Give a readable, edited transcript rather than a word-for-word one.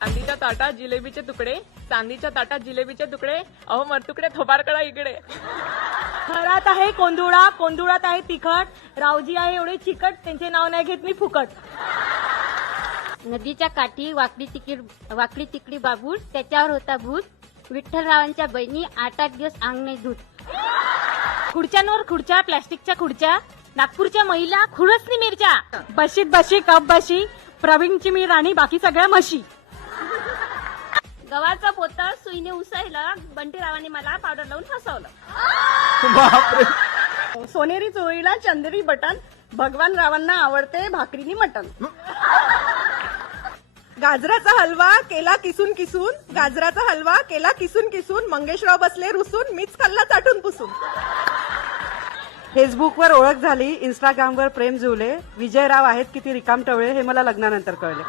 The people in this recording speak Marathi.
चांदीच्या ताटात जिलेबीचे तुकडे, चांदीच्या ताटात जिलेबीचे तुकडे, अहो मरतुकडे थोबारकडा इकडे. घरात आहे कोंदुळा, कोंदुळात आहे तिखट, रावजी आहे एवढे चिकट, त्यांचे नाव नाही घेत मी फुकट. नदीच्या काठी वाकडी तिकडी बाबूट, त्याच्यावर होता भूत. विठ्ठलरावांच्या बहिणी 8-8 दिवस अंग नाही धूत. खुर्च्यांवर खुर्च्या, प्लॅस्टिकच्या खुर्च्या, नागपूरच्या महिला खुरसनी मिरच्या. बशीत बशी कप बशी, प्रवीणची मी राणी, बाकी सगळ्या म्हशी. गव्हाचा पोता सुईने उसळला, बंटीरावांनी मला पावडर लावून फसवलं. सोनेरी चोळीला चंदेरी बटन, भगवान रावांना आवडते भाकरीनी मटण. गाजराचा हलवा केला किसून किसून, गाजराचा हलवा केला किसून किसून, मंगेशराव बसले रुसून, मीच खाल्ला चाटून पुसून. फेसबुकवर ओळख झाली, इंस्टाग्रामवर प्रेम जुळले, विजयराव आहेत किती रिकामटवळे हे मला लग्नानंतर कळले.